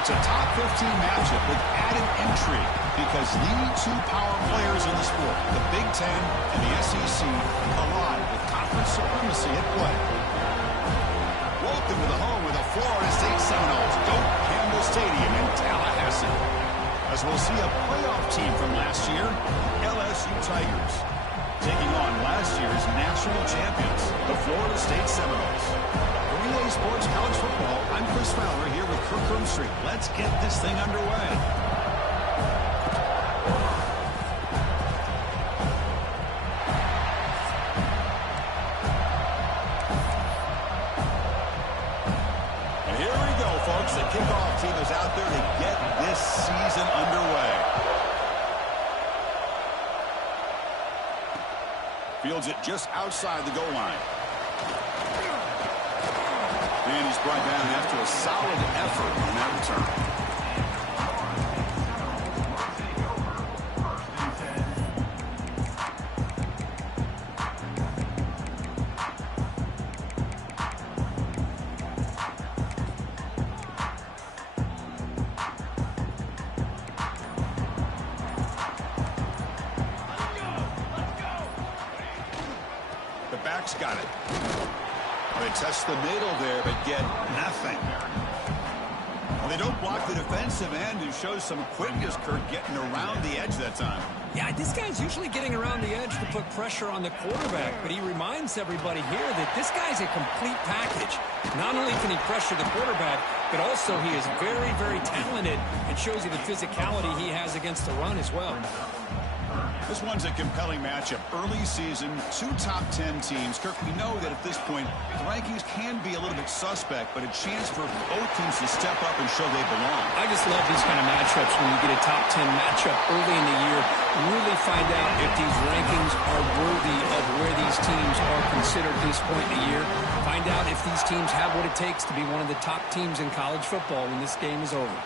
It's a top 15 matchup with added intrigue because the two power players in the sport, the Big Ten and the SEC, collide with conference supremacy at play. Welcome to the home of the Florida State Seminoles, Doak Campbell Stadium in Tallahassee. As we'll see a playoff team from last year, LSU Tigers, taking on last year's national champions, the Florida State Seminoles. For EA Sports College Football, I'm Chris Fowler here with Kirk Herbstreit. Let's get this thing underway. And here we go, folks. The kickoff team is out there to get this season underway. Fields it just outside the goal line. And he's brought down after a solid effort on that return. The back's got it. They test the middle there, but get nothing. Well, they don't block the defensive end, who shows some quickness, Kirk, getting around the edge that time. Yeah, this guy's usually getting around the edge to put pressure on the quarterback, but he reminds everybody here that this guy's a complete package. Not only can he pressure the quarterback, but also he is very, very talented and shows you the physicality he has against the run as well. This one's a compelling matchup. Early season, two top 10 teams. Kirk, we know that at this point, the rankings can be a little bit suspect, but a chance for both teams to step up and show they belong. I just love these kind of matchups when you get a top 10 matchup early in the year. Really find out if these rankings are worthy of where these teams are considered at this point in the year. Find out if these teams have what it takes to be one of the top teams in college football when this game is over.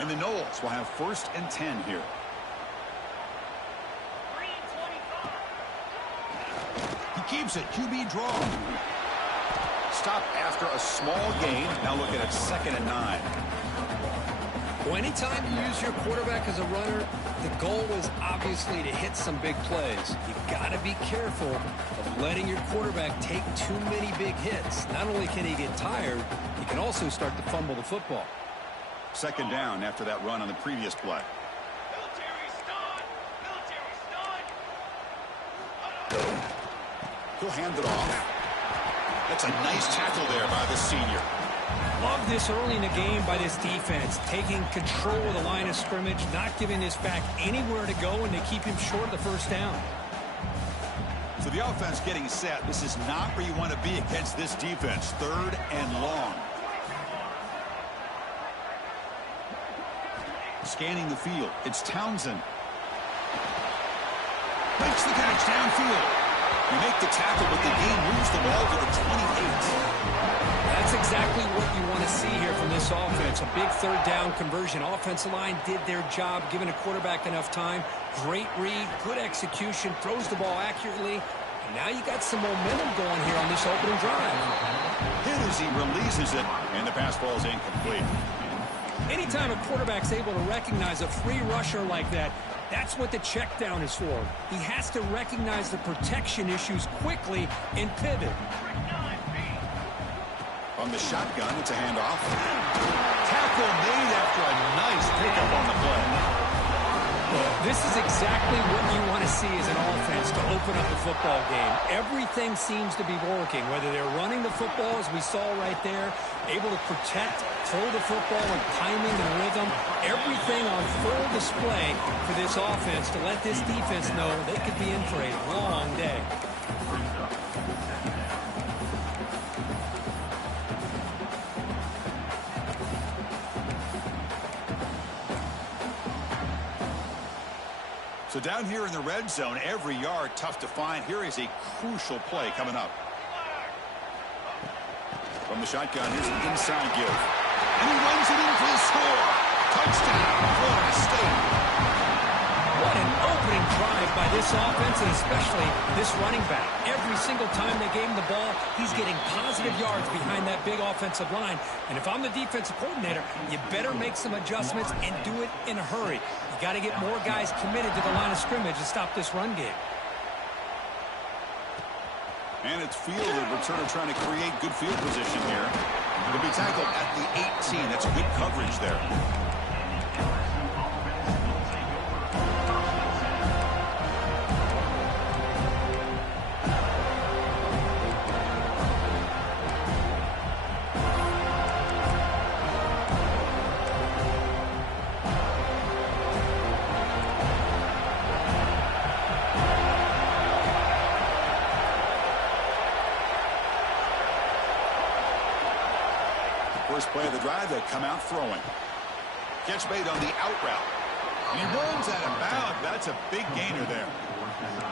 And the Noles will have 1st and 10 here. He keeps it. QB draw. Stop after a small gain. Now looking at 2nd and 9. Well, anytime you use your quarterback as a runner, the goal is obviously to hit some big plays. You've got to be careful of letting your quarterback take too many big hits. Not only can he get tired, he can also start to fumble the football. 2nd down after that run on the previous play. He'll hand it off. That's a nice tackle there by the senior. Love this early in the game by this defense, taking control of the line of scrimmage, not giving this back anywhere to go, and to keep him short of the 1st down. So the offense getting set. This is not where you want to be against this defense. 3rd and long. Scanning the field. It's Townsend. Makes the catch downfield. You make the tackle, but the game moves the ball to the 28. That's exactly what you want to see here from this offense. A big 3rd down conversion. Offensive line did their job, giving a quarterback enough time. Great read, good execution, throws the ball accurately. And now you got some momentum going here on this opening drive. Hit as he releases it, and the pass ball is incomplete. Anytime a quarterback's able to recognize a free rusher like that, that's what the check down is for. He has to recognize the protection issues quickly and pivot. On the shotgun, it's a handoff. Tackle made after a nice pickup on the play. This is exactly what you want to see as an offense to open up a football game. Everything seems to be working, whether they're running the football, as we saw right there, able to protect, throw the football with timing and rhythm. Everything on full display for this offense to let this defense know they could be in for a long day. So down here in the red zone, every yard tough to find. Here is a crucial play coming up. From the shotgun, here's an inside give. And he runs it in for the score. Touchdown, Florida State. What an open opening drive by this offense, and especially this running back. Every single time they gave him the ball, he's getting positive yards behind that big offensive line. And if I'm the defensive coordinator, you better make some adjustments and do it in a hurry. You got to get more guys committed to the line of scrimmage to stop this run game. And it's field returner trying to create good field position here. He'll be tackled at the 18. That's good coverage there. First play of the drive, they come out throwing. Catch made on the out route. And he runs out of bounds. That's a big gainer there.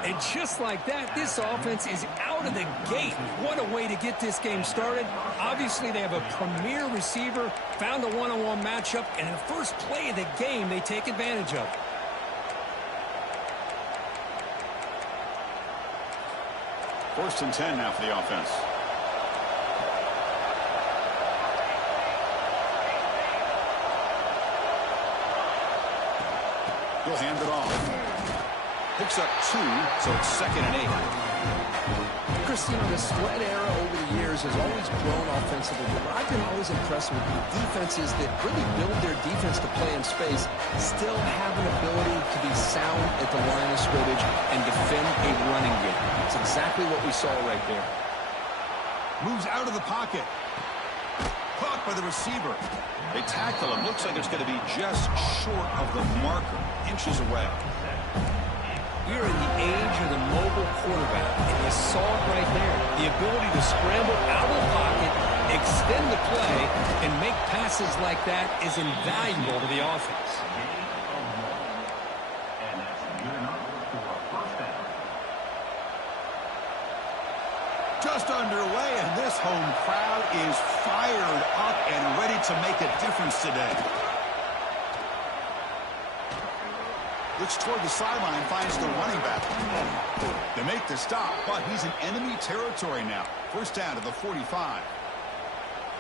And just like that, this offense is out of the gate. What a way to get this game started. Obviously, they have a premier receiver, found a one-on-one matchup, and in the first play of the game, they take advantage of it. First and 10 now for the offense. He'll hand it off. Picks up 2, so it's 2nd and 8. Chris, the spread era over the years has always grown offensively, but I've been always impressed with the defenses that really build their defense to play in space, still have an ability to be sound at the line of scrimmage and defend a running game. It's exactly what we saw right there. Moves out of the pocket. Caught by the receiver. They tackle him. Looks like it's going to be just short of the marker. Inches away. We're in the age of the mobile quarterback, and you saw it right there. The ability to scramble out of the pocket, extend the play, and make passes like that is invaluable to the offense. Just underway, and this home crowd is fired up and ready to make a difference today. Looks toward the sideline, finds the running back. They make the stop, but he's in enemy territory now. First down to the 45.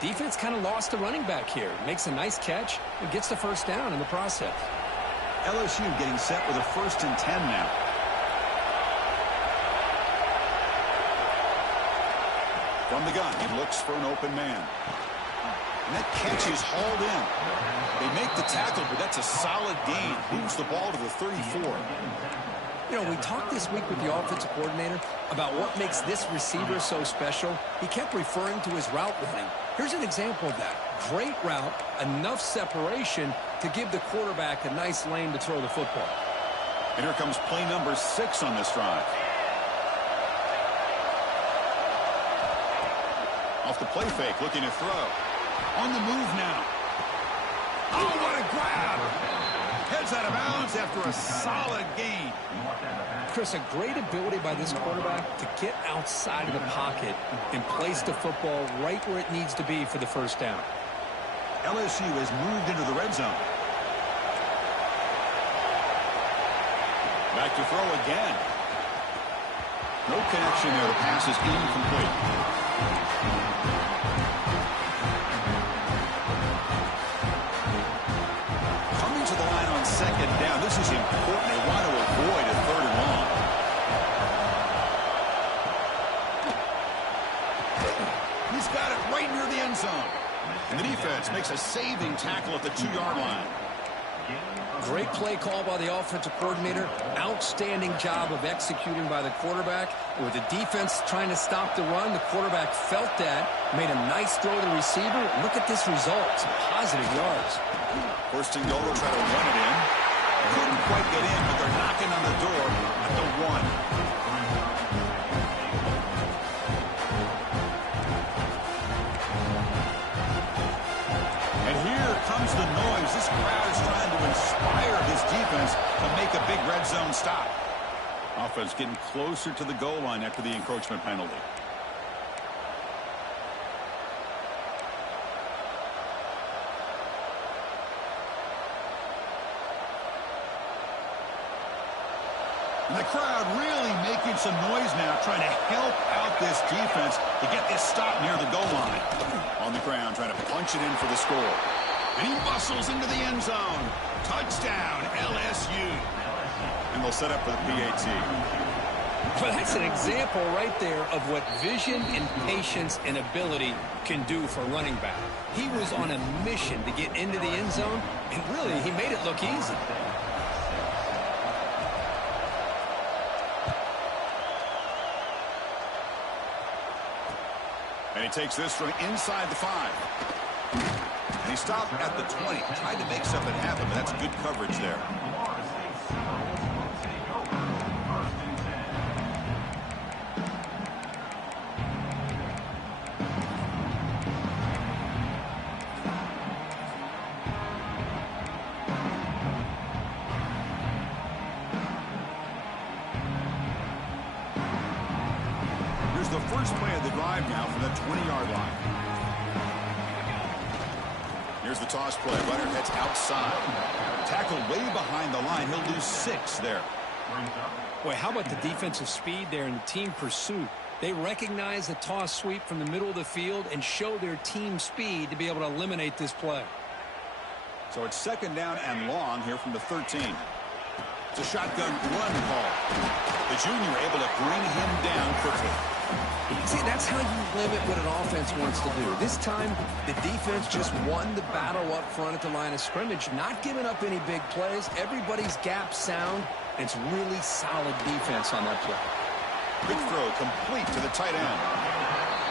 Defense kind of lost the running back here. Makes a nice catch and gets the first down in the process. LSU getting set with a 1st and 10 now. From the gun, he looks for an open man. And that catch is hauled in. They make the tackle, but that's a solid gain. Moves the ball to the 34. We talked this week with the offensive coordinator about what makes this receiver so special. He kept referring to his route running. Here's an example of that. Great route, enough separation to give the quarterback a nice lane to throw the football. And here comes play number 6 on this drive. Off the play fake, looking to throw. On the move now. Oh, what a grab! Heads out of bounds after a solid gain. Chris, a great ability by this quarterback to get outside of the pocket and place the football right where it needs to be for the first down. LSU has moved into the red zone. Back to throw again. No connection there. The pass is incomplete. Second down. This is important. They want to avoid a 3rd and long. He's got it right near the end zone. And the defense makes a saving tackle at the 2-yard line. Great play call by the offensive coordinator. Outstanding job of executing by the quarterback. With the defense trying to stop the run, the quarterback felt that, made a nice throw to the receiver. Look at this result. Some positive yards. First and goal, try to run it in. Couldn't quite get in, but they're knocking on the door at the 1. And here comes the noise. This crowd is trying to inspire this defense to make a big red zone stop. Offense getting closer to the goal line after the encroachment penalty. And the crowd really making some noise now, trying to help out this defense to get this stop near the goal line. On the ground, trying to punch it in for the score. And he muscles into the end zone. Touchdown, LSU. And they'll set up for the PAT. Well, that's an example right there of what vision and patience and ability can do for a running back. He was on a mission to get into the end zone, and really, he made it look easy. And he takes this from inside the 5. And he stopped at the 20. Tried to make something happen, but that's good coverage there. The first play of the drive now from the 20-yard line. Here's the toss play. Runner heads outside. Tackled way behind the line. He'll lose 6 there. Boy, how about the defensive speed there and the team pursuit? They recognize the toss sweep from the middle of the field and show their team speed to be able to eliminate this play. So it's second down and long here from the 13. It's a shotgun run call. The junior able to bring him down quickly. See, that's how you limit what an offense wants to do. This time, the defense just won the battle up front at the line of scrimmage, not giving up any big plays. Everybody's gap sound. It's really solid defense on that play. Big throw complete to the tight end.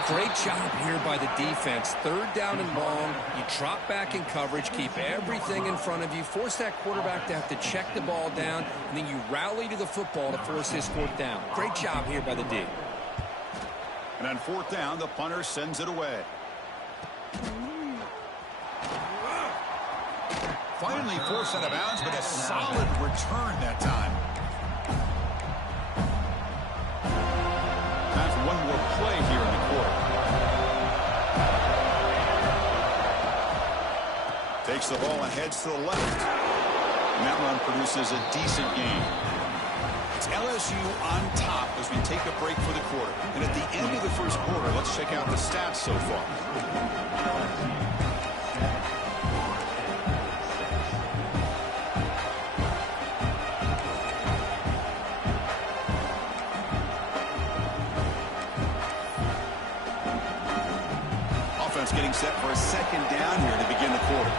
Great job here by the defense. Third down and long. You drop back in coverage, keep everything in front of you, force that quarterback to have to check the ball down, and then you rally to the football to force his 4th down. Great job here by the D. And on 4th down, the punter sends it away. Finally forced out of bounds, but a solid return that time. Time for one more play here in the quarter. Takes the ball and heads to the left. And that run produces a decent gain. It's LSU on top as we take a break for the quarter. And at the end of the first quarter, let's check out the stats so far. Offense getting set for a second down here to begin the quarter.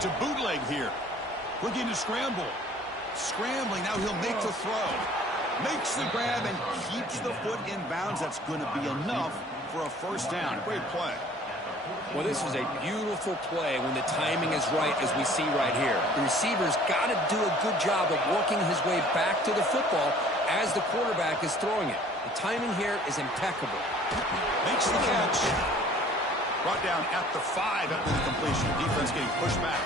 To bootleg here. Looking to scramble. Scrambling. Now he'll make the throw. Makes the grab and keeps the foot in bounds. That's going to be enough for a first down. Great play. Well, this is a beautiful play when the timing is right, as we see right here. The receiver's got to do a good job of working his way back to the football as the quarterback is throwing it. The timing here is impeccable. Makes the catch. Brought down at the 5 after the completion. Defense getting pushed back.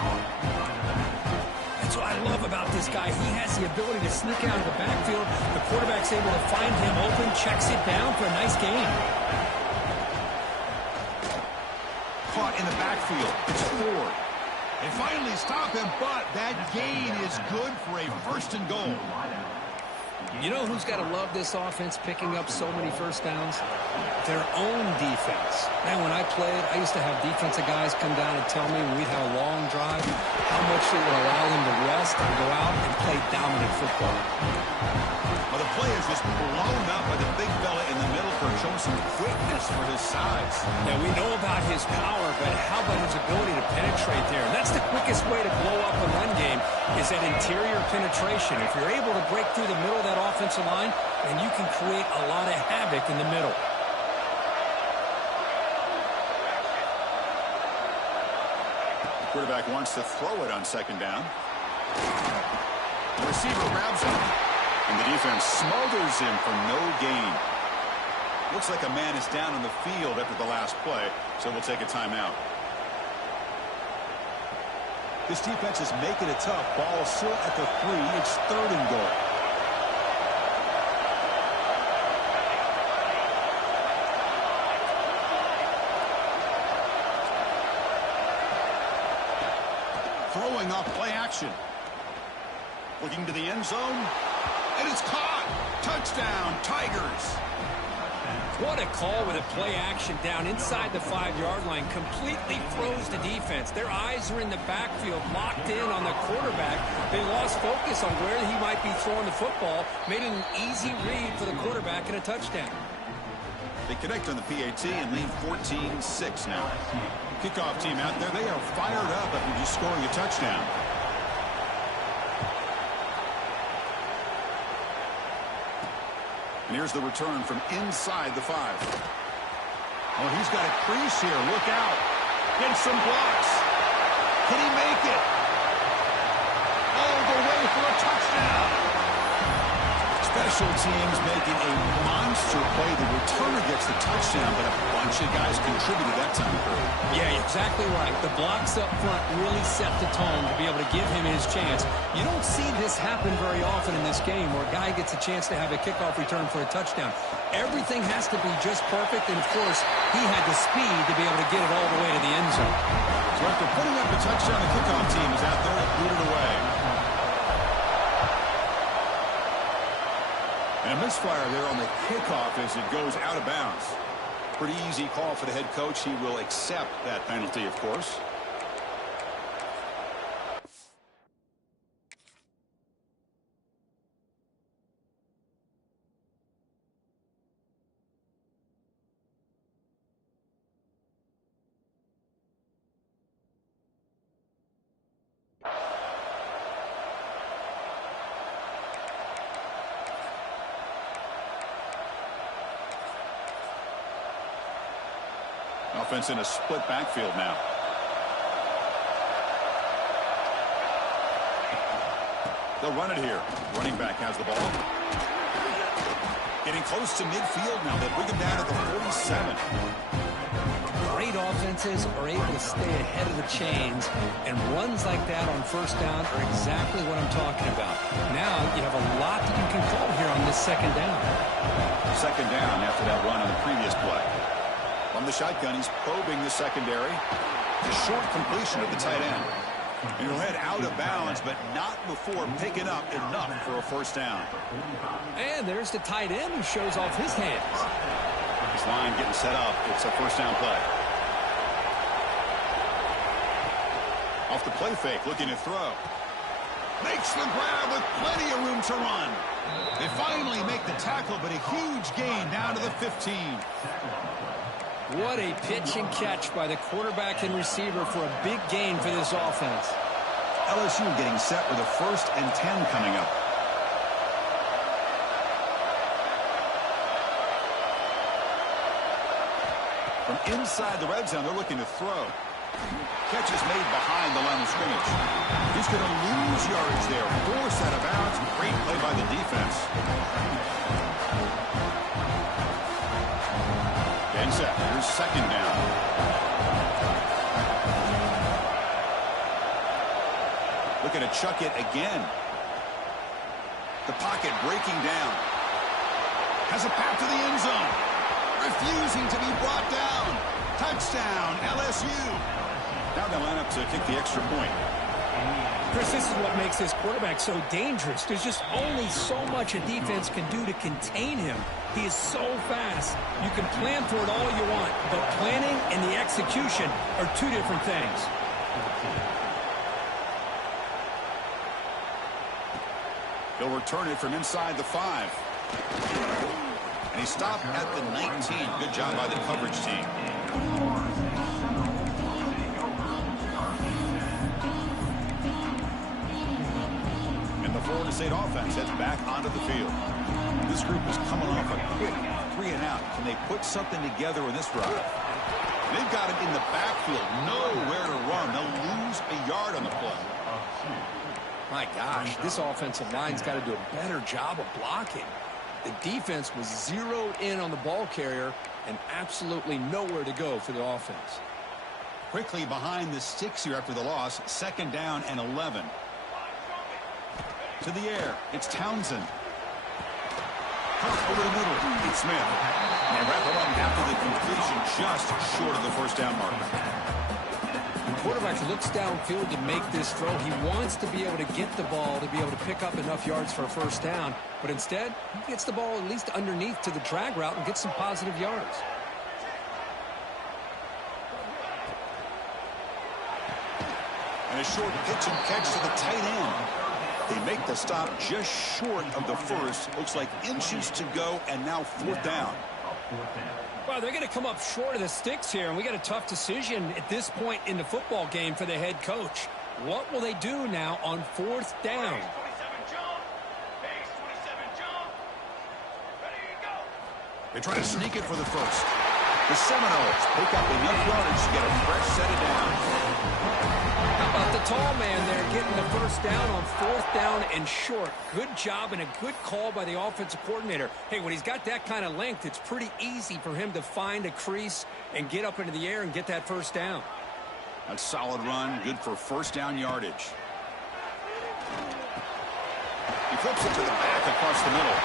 That's what I love about this guy. He has the ability to sneak out of the backfield. The quarterback's able to find him open, checks it down for a nice gain. Caught in the backfield. It's Ford. They finally stop him, but that gain is good for a first and goal. You know who's got to love this offense picking up so many first downs? Their own defense. Man, when I played, I used to have defensive guys come down and tell me when we'd have a long drive how much it would allow them to rest and go out and play dominant football. Well, the play is just blown up by the big fella in the middle for showing some quickness for his size. Now, we know about his power, but how about his ability to penetrate there? And that's the quickest way to blow up a run game is that interior penetration. If you're able to break through the middle of that offensive line, then you can create a lot of havoc in the middle. Quarterback wants to throw it on second down. The receiver grabs him. And the defense smothers him for no gain. Looks like a man is down on the field after the last play, so we'll take a timeout. This defense is making it tough. Ball still at the 3. It's third and goal. Throwing off play action. Looking to the end zone. And it's caught. Touchdown, Tigers. What a call with a play action down inside the 5-yard line. Completely froze the defense. Their eyes are in the backfield, locked in on the quarterback. They lost focus on where he might be throwing the football. Made it an easy read for the quarterback and a touchdown. They connect on the PAT and lead 14-6 now. Kickoff team out there, they are fired up after just scoring a touchdown. And here's the return from inside the 5. Oh, he's got a crease here. Look out. Gets some blocks. Can he make it? All the way for a touchdown. Special teams making a monster play. The returner gets the touchdown, but a bunch of guys contributed that time. Yeah, exactly right. The blocks up front really set the tone to be able to give him his chance. You don't see this happen very often in this game where a guy gets a chance to have a kickoff return for a touchdown. Everything has to be just perfect, and, of course, he had the speed to be able to get it all the way to the end zone. So after putting up the touchdown, the kickoff team is out there and booted away. And a misfire there on the kickoff as it goes out of bounds. Pretty easy call for the head coach. He will accept that penalty, of course. Offense in a split backfield now. They'll run it here. Running back has the ball. Getting close to midfield now. They'll bring him down to the 47. Great offenses are able to stay ahead of the chains, and runs like that on first down are exactly what I'm talking about. Now you have a lot that you can call here on this second down. Second down after that run on the previous play. From the shotgun, he's probing the secondary. The short completion of the tight end. And he'll head out of bounds, but not before picking up enough for a first down. And there's the tight end who shows off his hands. His line getting set up. It's a first down play. Off the play fake, looking to throw. Makes the grab with plenty of room to run. They finally make the tackle, but a huge gain down to the 15. What a pitch and catch by the quarterback and receiver for a big gain for this offense. LSU getting set with a 1st and 10 coming up. From inside the red zone, they're looking to throw. Catch is made behind the line of scrimmage. He's going to lose yards there. Force out of bounds. Great play by the defense. And set. Here's second down. Looking to chuck it again. The pocket breaking down. Has a path to the end zone. Refusing to be brought down. Touchdown, LSU. Now they line up to kick the extra point. Chris, this is what makes this quarterback so dangerous. There's just only so much a defense can do to contain him. He is so fast. You can plan for it all you want, but planning and the execution are two different things. They'll return it from inside the 5. And he stopped at the 19. Good job by the coverage team. And the Florida State offense heads back onto the field. This group is coming off a quick 3-and-out. Can they put something together in this drive? They've got him in the backfield. Nowhere to run. They'll lose a yard on the play. My gosh, this offensive line's got to do a better job of blocking. The defense was zeroed in on the ball carrier and absolutely nowhere to go for the offense. Quickly behind the sticks here after the loss. Second down and 11. To the air. It's Townsend. Over the middle. It's Smith. And they wrap it up after the completion just short of the first down marker. The quarterback looks downfield to make this throw. He wants to be able to get the ball to be able to pick up enough yards for a first down. But instead, he gets the ball at least underneath to the drag route and gets some positive yards. And a short pitch and catch to the tight end. They make the stop just short of the first. Looks like inches to go, and now 4th down. Well, they're going to come up short of the sticks here, and we got a tough decision at this point in the football game for the head coach. What will they do now on 4th down? They try to sneak it for the first. The Seminoles pick up enough yardage to get a fresh set of down. How about the tall man there getting the first down on 4th down and short? Good job and a good call by the offensive coordinator. Hey, when he's got that kind of length, it's pretty easy for him to find a crease and get up into the air and get that first down. A solid run, good for first down yardage. He flips it to the back across the middle.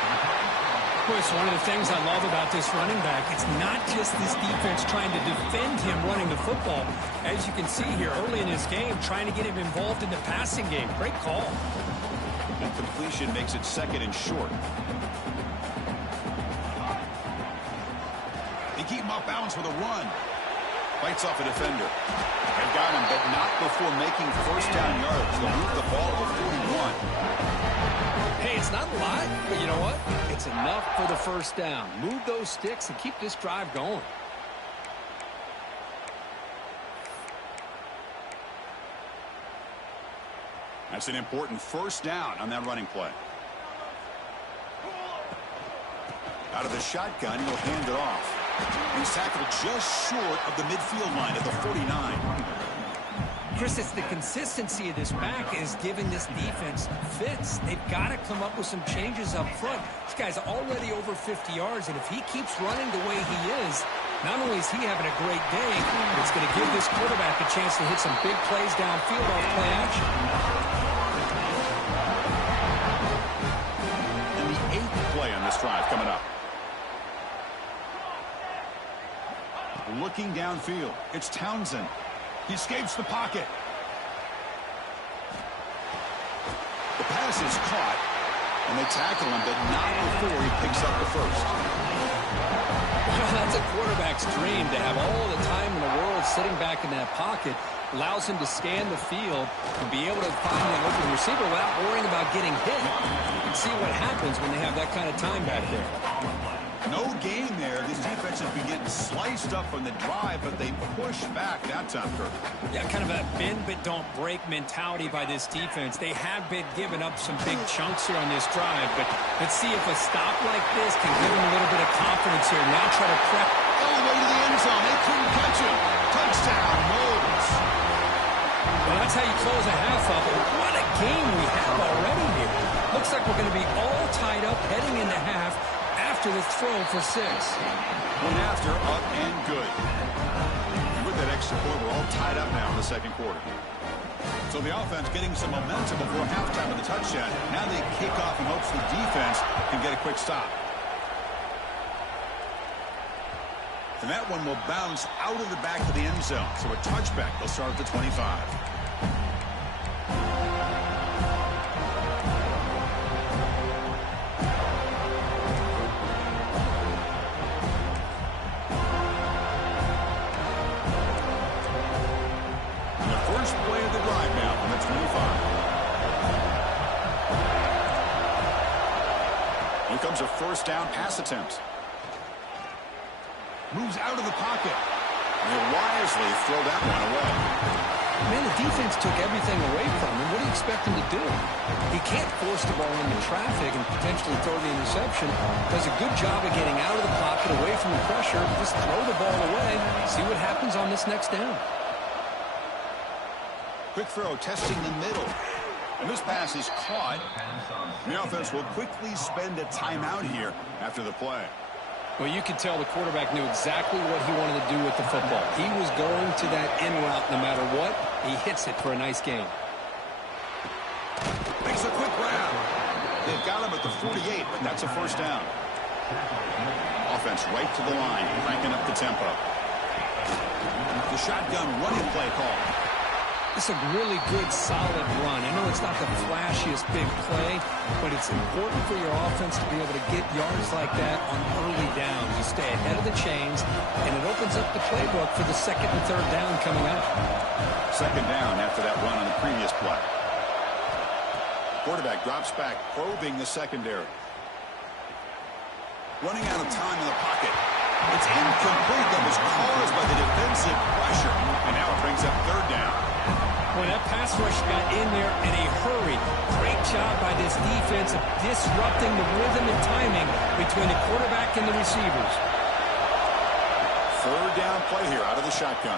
Chris, one of the things I love about this running back, it's not just this defense trying to defend him running the football. As you can see here early in his game, trying to get him involved in the passing game. Great call. And completion makes it 2nd and short. They keep him off balance with a run. Fights off a defender. They've got him, but not before making first down yards. They'll move the ball to 41. Hey, it's not a lot, but you know what? It's enough for the first down. Move those sticks and keep this drive going. That's an important first down on that running play. Out of the shotgun, he'll hand it off. He's tackled just short of the midfield line at the 49. Chris, it's the consistency of this back is giving this defense fits. They've got to come up with some changes up front. This guy's already over 50 yards, and if he keeps running the way he is, not only is he having a great day, but it's going to give this quarterback a chance to hit some big plays downfield off play action. And the 8th play on this drive coming up. Looking downfield, it's Townsend. He escapes the pocket. The pass is caught, and they tackle him, but not before he picks up the first. Well, that's a quarterback's dream to have all the time in the world sitting back in that pocket. Allows him to scan the field and be able to find an open receiver without worrying about getting hit. You can see what happens when they have that kind of time back there. No gain there. This defense has been getting sliced up on the drive, but they push back that time, Kirk. Yeah, kind of a bend but don't break mentality by this defense. They have been giving up some big chunks here on this drive, but let's see if a stop like this can give them a little bit of confidence here. Now try to prep. All the way to the end zone. They couldn't catch him. Touchdown, Moles. Well, that's how you close a half up. What a game we have already here. Looks like we're going to be all tied up heading into half after the throw for 6. One after, up and good. And with that extra point, we're all tied up now in the 2nd quarter. So the offense getting some momentum before halftime of the touchdown. Now they kick off in hopes the defense can get a quick stop. And that one will bounce out of the back of the end zone. So a touchback. They'll start at the 25. First play of the drive now from the 25. Here comes a first down pass attempt. Moves out of the pocket. They wisely throw that one away. Man, the defense took everything away from him. What do you expect him to do? He can't force the ball into traffic and potentially throw the interception. Does a good job of getting out of the pocket, away from the pressure. Just throw the ball away. See what happens on this next down. Quick throw, testing the middle. And this pass is caught. The offense will quickly spend a timeout here after the play. Well, you can tell the quarterback knew exactly what he wanted to do with the football. He was going to that in route no matter what. He hits it for a nice gain. Makes a quick grab. They've got him at the 48, but that's a first down. Offense right to the line, cranking up the tempo. The shotgun running play call. It's a really good, solid run. I know it's not the flashiest big play, but it's important for your offense to be able to get yards like that on early downs. You stay ahead of the chains, and it opens up the playbook for the second and third down coming up. Second down after that run on the previous play. Quarterback drops back, probing the secondary. Running out of time in the pocket. It's incomplete. That was caused by the defensive pressure. And now it brings up third down. When that pass rush got in there in a hurry, great job by this defense of disrupting the rhythm and timing between the quarterback and the receivers. Third down play here out of the shotgun.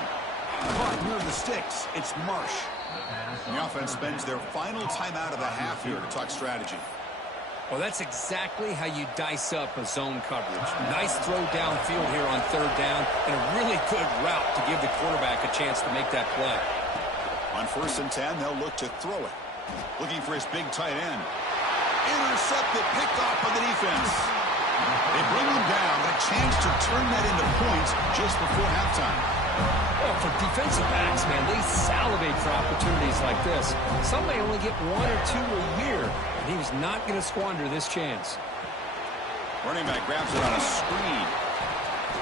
Caught near the sticks. It's Marsh. The offense spends their final timeout of the half here to talk strategy. Well, that's exactly how you dice up a zone coverage. Nice throw downfield here on third down, and a really good route to give the quarterback a chance to make that play. On 1st and 10, they'll look to throw it. Looking for his big tight end. Intercepted, picked off by the defense. They bring him down, a chance to turn that into points just before halftime. Well, for defensive backs, man, they salivate for opportunities like this. Some may only get 1 or 2 a year, and he was not going to squander this chance. Running back grabs it on a screen.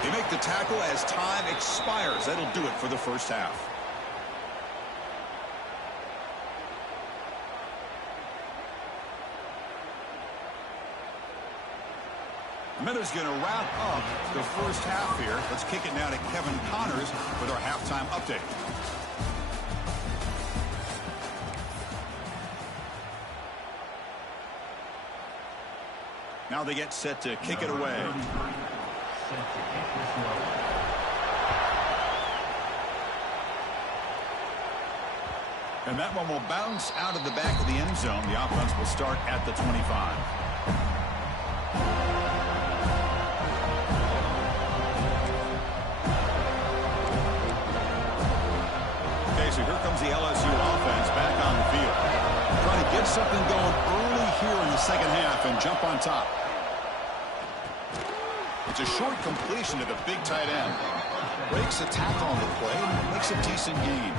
They make the tackle as time expires. That'll do it for the first half. Miller's going to wrap up the first half here. Let's kick it now to Kevin Connors with our halftime update. Now they get set to kick it away. And that one will bounce out of the back of the end zone. The offense will start at the 25. So here comes the LSU offense back on the field. Trying to get something going early here in the second half and jump on top. It's a short completion to the big tight end. Breaks a tackle on the play and makes a decent gain.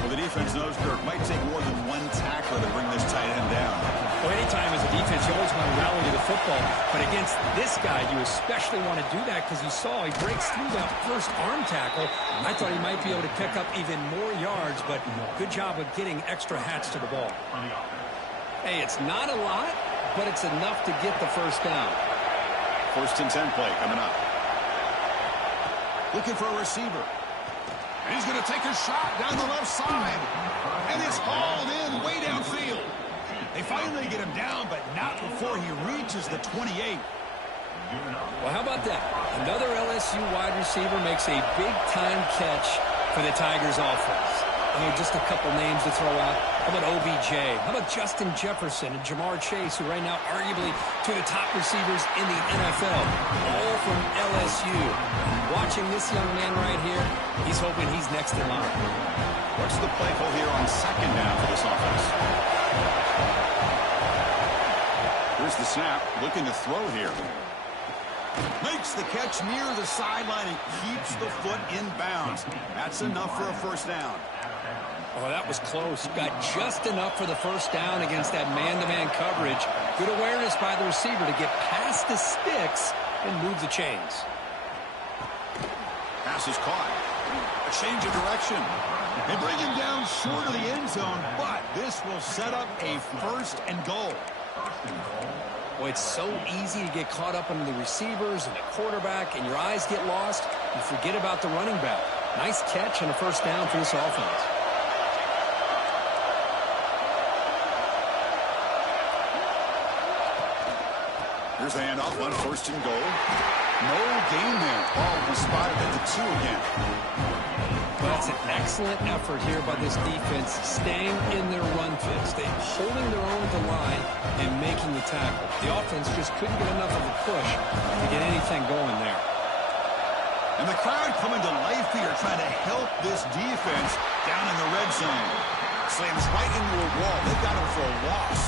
Well, the defense knows it might take more than one tackler to bring this tight end down. Well, anytime as a defense, you always want to rally to the football. But against this guy, you especially want to do that because you saw he breaks through that first arm tackle. I thought he might be able to pick up even more yards, but good job of getting extra hats to the ball. Hey, it's not a lot, but it's enough to get the first down. 1st and 10 play coming up. Looking for a receiver. And he's going to take a shot down the left side. And it's hauled in way downfield. They finally get him down, but not before he reaches the 28. Well, how about that? Another LSU wide receiver makes a big-time catch for the Tigers offense. I mean, just a couple names to throw out. How about OBJ? How about Justin Jefferson and Jamar Chase, who right now arguably two of the top receivers in the NFL, all from LSU. Watching this young man right here, he's hoping he's next in line. What's the play call here on second down for this offense? Here's the snap, looking to throw here. Makes the catch near the sideline and keeps the foot in bounds. That's enough for a first down. Oh, that was close. Got just enough for the first down against that man-to-man coverage. Good awareness by the receiver to get past the sticks and move the chains. Pass is caught. A change of direction. They bring him down short of the end zone, but this will set up a 1st and goal. Boy, it's so easy to get caught up into the receivers and the quarterback, and your eyes get lost. You forget about the running back. Nice catch and a first down for this offense. Here's the handoff on 1st and goal. No gain there. Ball will be spotted at the 2 again. Well, that's an excellent effort here by this defense, staying in their run fits. They're holding their own at the line and making the tackle. The offense just couldn't get enough of a push to get anything going there. And the crowd coming to life here, trying to help this defense down in the red zone. Slams right into a wall. They've got him for a loss.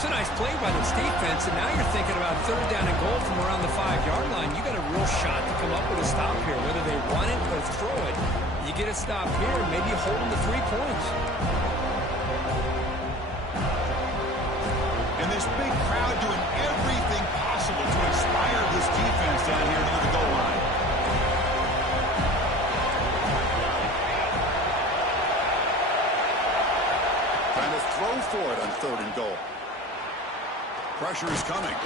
It's a nice play by this defense, and now you're thinking about third down and goal from around the 5-yard line. You got a real shot to come up with a stop here, whether they run it or throw it. You get a stop here, maybe hold them to 3 points. And this big crowd doing everything possible to inspire this defense down here near the goal line. Trying to throw for it on 3rd and goal. Pressure is coming.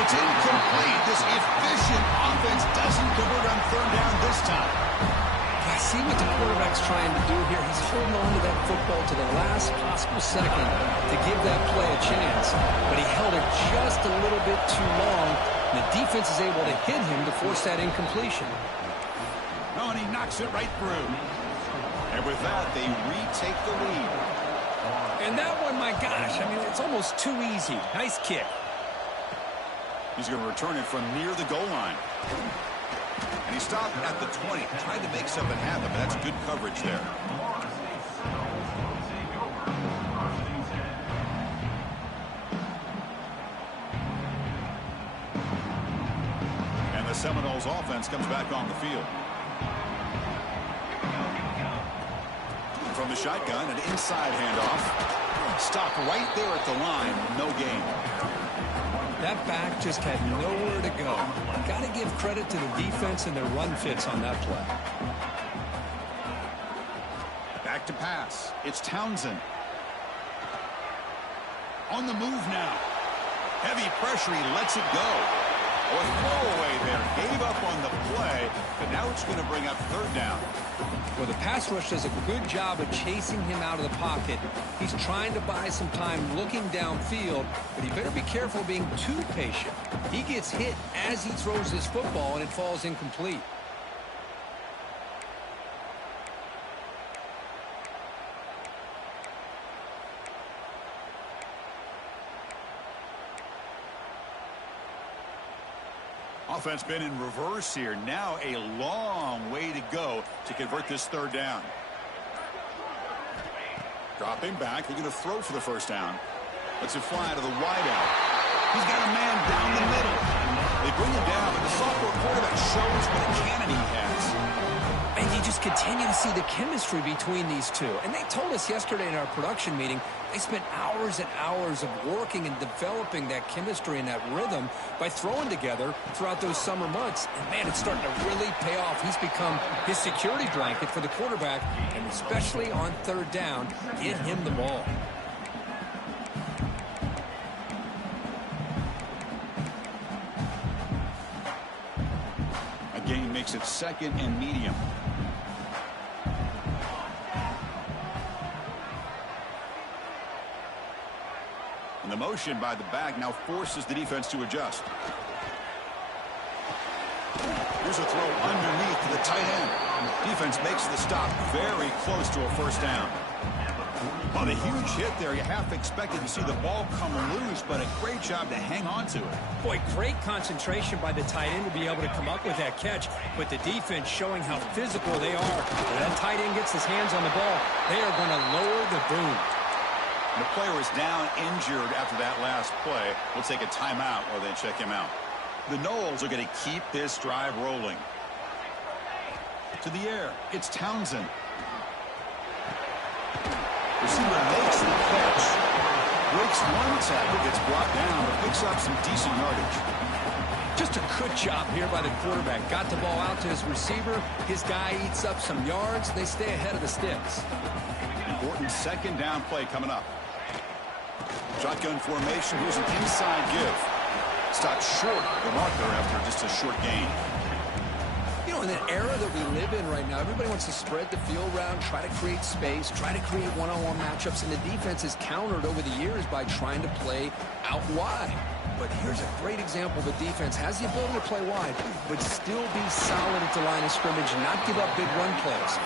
It's incomplete. This efficient offense doesn't convert on 3rd down this time. I see what the quarterback's trying to do here. He's holding on to that football to the last possible second to give that play a chance. But he held it just a little bit too long. And the defense is able to hit him to force that incompletion. Oh, and he knocks it right through. And with that, they retake the lead. And that one, my gosh, I mean, it's almost too easy. Nice kick. He's going to return it from near the goal line. And he stopped at the 20, tried to make something happen, but that's good coverage there. And the Seminoles offense comes back on the field. From the shotgun, an inside handoff. Stopped right there at the line, no gain. That back just had nowhere to go. Got to give credit to the defense and their run fits on that play. Back to pass. It's Townsend. On the move now. Heavy pressure, he lets it go. A throwaway there. Gave up on the play, but now it's going to bring up 3rd down. Well, the pass rush does a good job of chasing him out of the pocket. He's trying to buy some time looking downfield, but he better be careful being too patient. He gets hit as he throws this football, and it falls incomplete. Offense been in reverse here. Now a long way to go to convert this 3rd down. Dropping back. They're going to throw for the 1st down. Lets it fly to the wideout. He's got a man down the middle. They bring him down, but the sophomore quarterback shows what a cannon he has. And you just continue to see the chemistry between these two. And they told us yesterday in our production meeting, they spent hours and hours of working and developing that chemistry and that rhythm by throwing together throughout those summer months. And, man, it's starting to really pay off. He's become his security blanket for the quarterback, and especially on 3rd down, get him the ball. A gain makes it 2nd and medium. And the motion by the back now forces the defense to adjust. Here's a throw underneath to the tight end. Defense makes the stop very close to a 1st down. On a huge hit there, you half expected to see the ball come loose, but a great job to hang on to it. Boy, great concentration by the tight end to be able to come up with that catch, but the defense showing how physical they are. When that tight end gets his hands on the ball, they are going to lower the boom. The player is down injured after that last play. We'll take a timeout while they check him out. The Noles are going to keep this drive rolling. To the air, it's Townsend. Receiver makes the catch. Breaks one tackle, gets brought down, but picks up some decent yardage. Just a good job here by the quarterback. Got the ball out to his receiver. His guy eats up some yards. They stay ahead of the sticks. Important 2nd down play coming up. Shotgun formation. Here's an inside give. Stopped short of the marker after just a short gain. You know, in the era that we live in right now, everybody wants to spread the field around, try to create space, try to create one-on-one matchups, and the defense is countered over the years by trying to play out wide. But here's a great example. The defense has the ability to play wide, but still be solid at the line of scrimmage and not give up big run plays.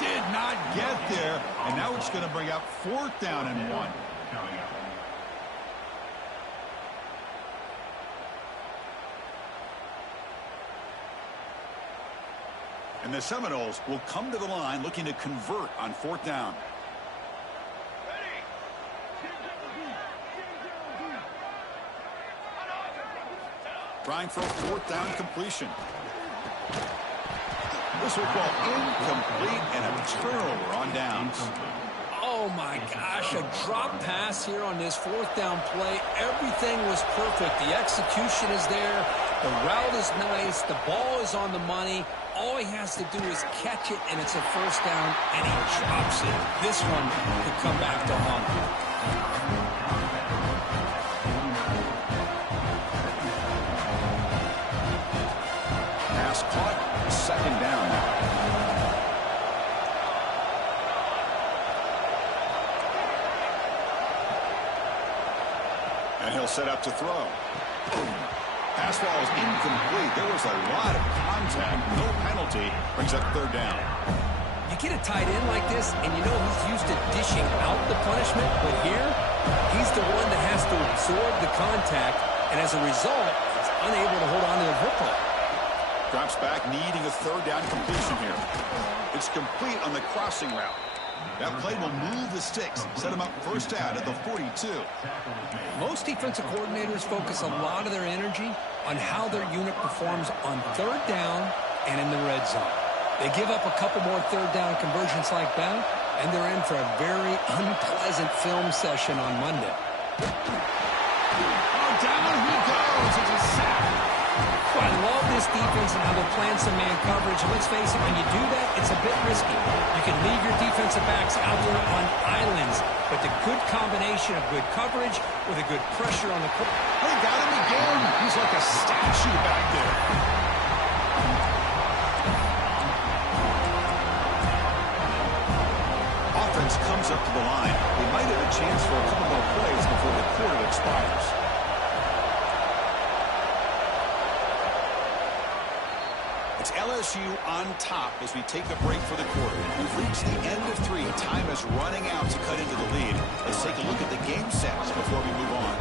Did not get there, and now it's going to bring up 4th down and 1. And the Seminoles will come to the line looking to convert on 4th down. Trying for a 4th down completion. This will fall incomplete and a turnover on downs. Oh, my gosh, a drop pass here on this fourth down play. Everything was perfect. The execution is there. The route is nice. The ball is on the money. All he has to do is catch it, and it's a first down, and he drops it. This one could come back to haunt him. Pass caught, second down now. And he'll set up to throw. Pass ball is incomplete. There was a lot of contact. No penalty. Brings up third down. You get a tight end like this, and you know he's used to dishing out the punishment, but here, he's the one that has to absorb the contact, and as a result, he's unable to hold on to the football. Drops back, needing a third down completion here. It's complete on the crossing route. That play will move the sticks, set him up first down at the 42. Most defensive coordinators focus a lot of their energy on how their unit performs on third down and in the red zone. They give up a couple more third down conversions like that, and they're in for a very unpleasant film session on Monday. Oh, down he goes. It's a sack. Well, I love this defense and how they're playing some man coverage. And let's face it, when you do that, it's a bit risky. You can leave your defensive backs out there on islands, but the good combination of good coverage with a good pressure on the court. They got him again. He's like a statue back there. Offense comes up to the line. They might have a chance for a couple more plays before the quarter expires. It's LSU on top as we take a break for the quarter. We've reached the end of 3. Time is running out to cut into the lead. Let's take a look at the game sets before we move on.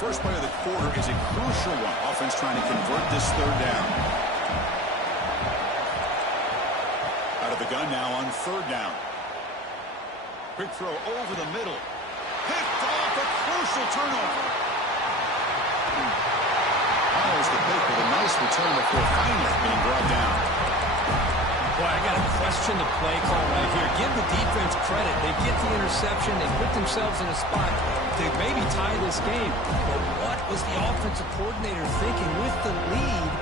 First play of the quarter is a crucial one. Offense trying to convert this third down. Out of the gun now on third down. Quick throw over the middle. Picked off, a crucial turnover. Follows the pick with a nice return before finally being brought down. Boy, I got to question the play call right here. Give the defense credit. They get the interception. They put themselves in a spot to maybe tie this game. But what was the offensive coordinator thinking with the lead?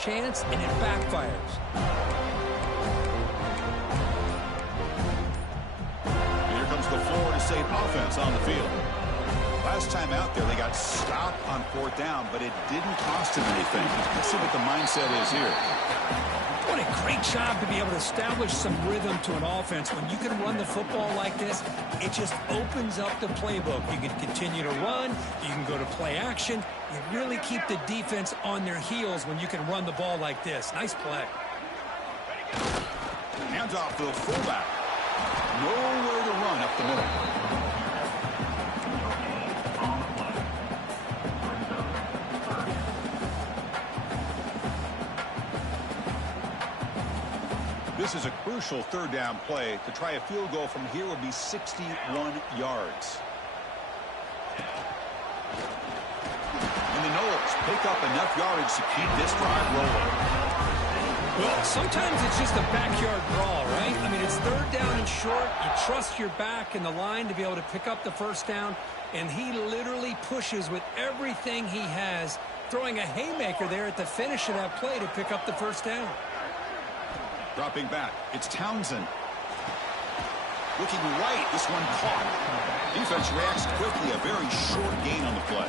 Chance, and it backfires. And here comes the Florida State offense on the field. Last time out there, they got stopped on fourth down, but it didn't cost them anything. Let's see what the mindset is here. What a great job to be able to establish some rhythm to an offense. When you can run the football like this, it just opens up the playbook. You can continue to run. You can go to play action. You really keep the defense on their heels when you can run the ball like this. Nice play. Hands off to the fullback. Nowhere to run up the middle. This is a crucial third down play. To try a field goal from here would be 61 yards. And the Noles pick up enough yardage to keep this drive rolling. Well, sometimes it's just a backyard brawl, right? I mean, it's third down and short. You trust your back in the line to be able to pick up the first down, and he literally pushes with everything he has, throwing a haymaker there at the finish of that play to pick up the first down. Dropping back, it's Townsend. Looking right, this one caught. Defense reacts quickly, a very short gain on the play.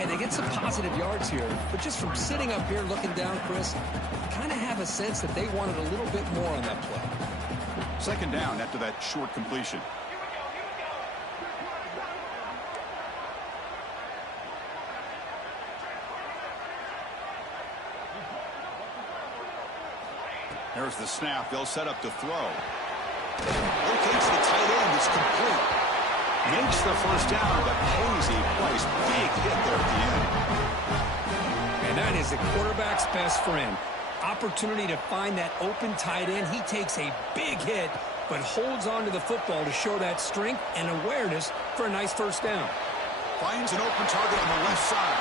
And they get some positive yards here, but just from sitting up here looking down, Chris, kind of have a sense that they wanted a little bit more on that play. Second down after that short completion. There's the snap. They'll set up to throw. Locates the tight end. It's complete. Makes the first down, but pays a price. Big hit there at the end. And that is the quarterback's best friend. Opportunity to find that open tight end. He takes a big hit, but holds on to the football to show that strength and awareness for a nice first down. Finds an open target on the left side.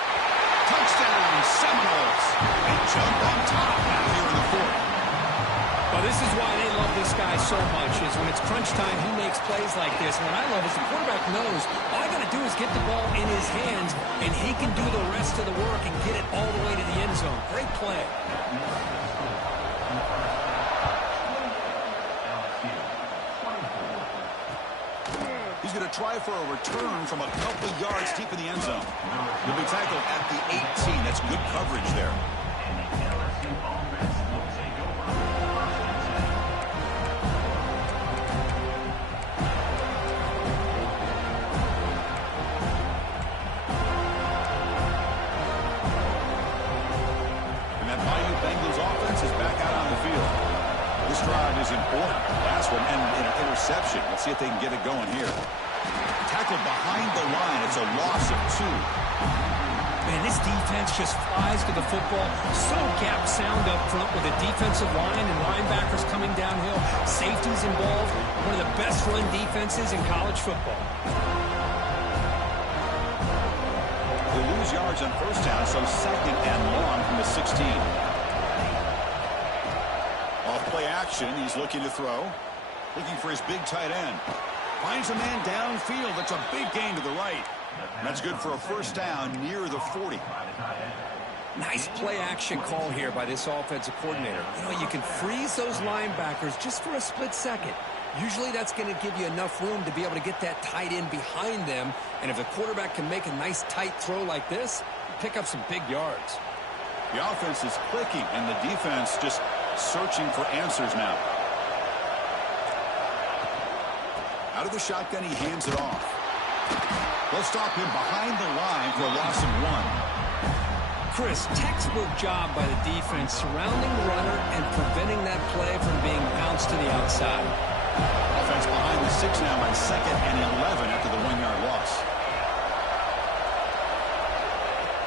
Touchdown, Seminoles. They jump on top now here in the fourth. Well, this is why they love this guy so much, is when it's crunch time, he makes plays like this. And what I love is the quarterback knows all I got to do is get the ball in his hands, and he can do the rest of the work and get it all the way to the end zone. Great play. He's going to try for a return from a couple of yards deep in the end zone. He'll be tackled at the 18. That's good coverage there. And that Bayou Bengals offense is back out on the field. This drive is important. Last one ended in an interception. Let's see if they can get it going here. Tackled behind the line. It's a loss of 2. Man, this defense just flies to the football. So gap sound up front with a defensive line and linebackers coming downhill. Safeties involved. One of the best run defenses in college football. They lose yards on first down, so second and long from the 16. Off play action, he's looking to throw. Looking for his big tight end. Finds a man downfield. That's a big gain to the right. That's good for a first down near the 40. Nice play action call here by this offensive coordinator. You know, you can freeze those linebackers just for a split second. Usually that's going to give you enough room to be able to get that tight end behind them. And if the quarterback can make a nice tight throw like this, pick up some big yards. The offense is clicking, and the defense just searching for answers now. Out of the shotgun, he hands it off. They'll stop him behind the line for a loss of 1. Chris, textbook job by the defense surrounding the runner and preventing that play from being bounced to the outside. Offense behind the 6 now on 2nd and 11 after the 1-yard loss.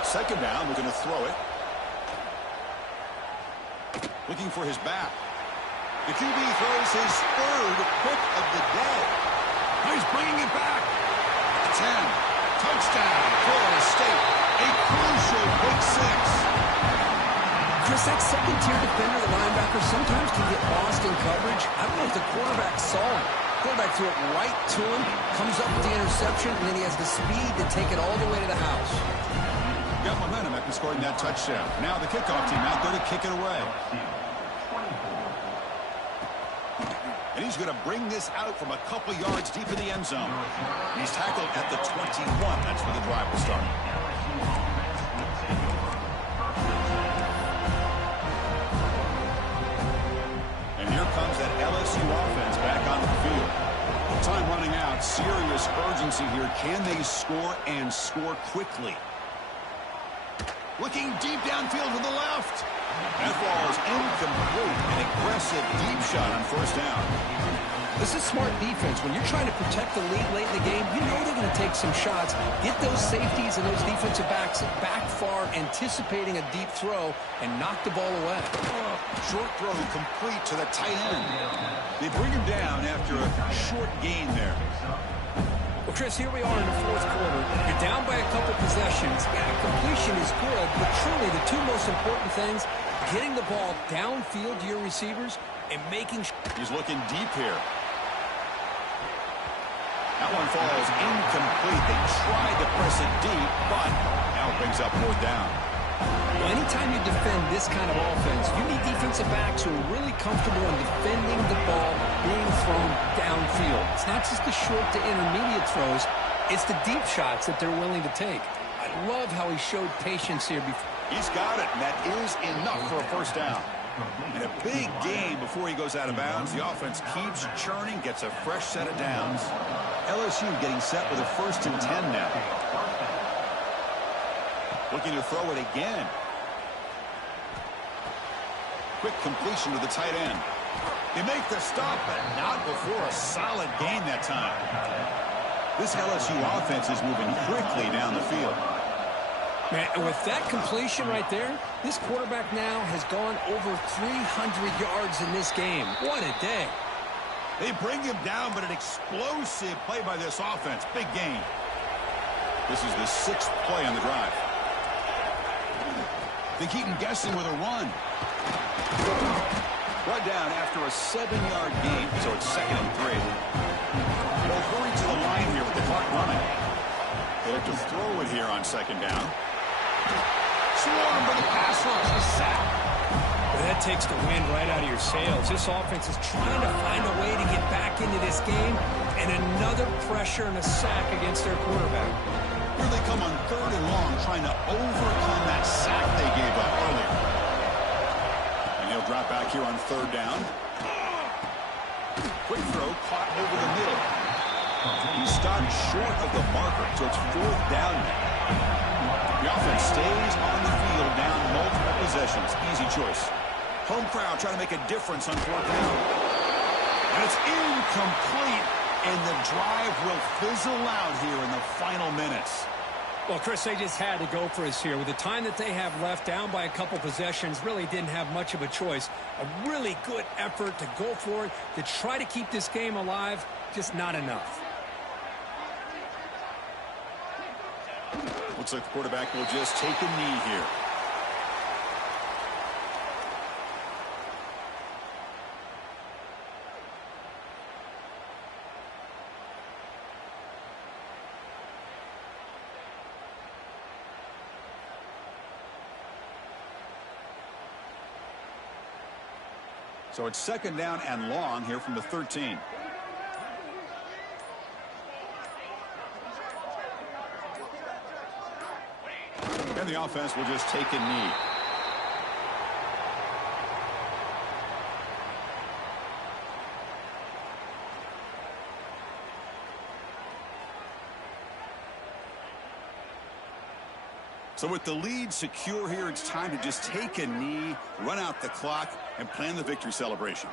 2nd down, we're going to throw it. Looking for his back. The QB throws his 3rd pick of the day. He's bringing it back. 10. Touchdown, Florida State. A crucial pick 6. Chris, that second-tier defender, the linebacker, sometimes can get lost in coverage. I don't know if the quarterback saw it. Quarterback threw it right to him, comes up with the interception, and then he has the speed to take it all the way to the house. Got momentum after scoring that touchdown. Now the kickoff team out there to kick it away. And he's going to bring this out from a couple yards deep in the end zone. He's tackled at the 21. That's where the drive will start. And here comes that LSU offense back on the field. Time running out. Serious urgency here. Can they score and score quickly? Looking deep downfield to the left. That ball is incomplete. An aggressive deep shot on first down. This is smart defense. When you're trying to protect the lead late in the game, you know they're going to take some shots. Get those safeties and those defensive backs back far, anticipating a deep throw, and knock the ball away. Short throw complete to the tight end. They bring him down after a short gain there. Well, Chris, here we are in the 4th quarter. You're down by a couple possessions. Yeah, completion is good, but truly the 2 most important things, getting the ball downfield to your receivers and making sure. He's looking deep here. That one falls incomplete. They tried to press it deep, but now it brings up 4th down. Well, anytime you defend this kind of offense, you need defensive backs who are really comfortable in defending the ball being thrown downfield. It's not just the short to intermediate throws, it's the deep shots that they're willing to take. I love how he showed patience here before. He's got it, and that is enough for a first down. And a big gain before he goes out of bounds. The offense keeps churning, gets a fresh set of downs. LSU getting set with a 1st and 10 now. Looking to throw it again. quick completion to the tight end. They make the stop, but not before a solid gain that time. This LSU offense is moving quickly down the field. Man, and with that completion right there, this quarterback now has gone over 300 yards in this game. What a day. They bring him down, but an explosive play by this offense. Big gain. This is the 6th play on the drive. They keep him guessing with a run. Brought down after a 7-yard gain, so it's 2nd and 3. They'll hurry to the line here with the clock running. They have to throw it here on 2nd down. Swarm for the pass rush. A sack. Well, that takes the wind right out of your sails. This offense is trying to find a way to get back into this game, and another pressure and a sack against their quarterback. Here they come on 3rd and long, trying to overcome that sack they gave up earlier. And he'll drop back here on 3rd down. Quick throw caught over the middle. He stopped short of the marker, so it's 4th down now. The offense stays on the field down multiple possessions. Easy choice. Home crowd trying to make a difference on 4th down. And it's incomplete, and the drive will fizzle out here in the final minutes. Well, Chris, they just had to go for us here. With the time that they have left, down by a couple possessions, really didn't have much of a choice. A really good effort to go for it, to try to keep this game alive, just not enough. Looks like the quarterback will just take a knee here. So it's 2nd down and long here from the 13. And the offense will just take a knee. So with the lead secure here, it's time to just take a knee, run out the clock, and plan the victory celebration.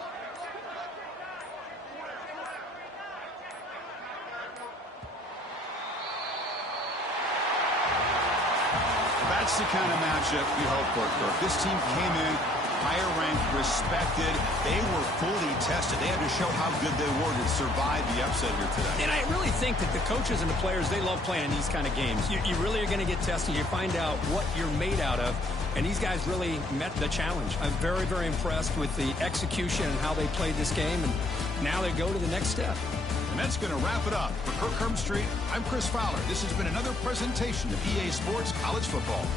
That's the kind of matchup we hope for, Kirk. This team came in higher ranked, respected. They were fully tested. They had to show how good they were to survive the upset here today. And I really think that the coaches and the players, they love playing these kind of games. You really are going to get tested. You find out what you're made out of. And these guys really met the challenge. I'm very, very impressed with the execution and how they played this game. And now they go to the next step. And that's going to wrap it up. For Kirk Street, I'm Chris Fowler. This has been another presentation of EA Sports College Football.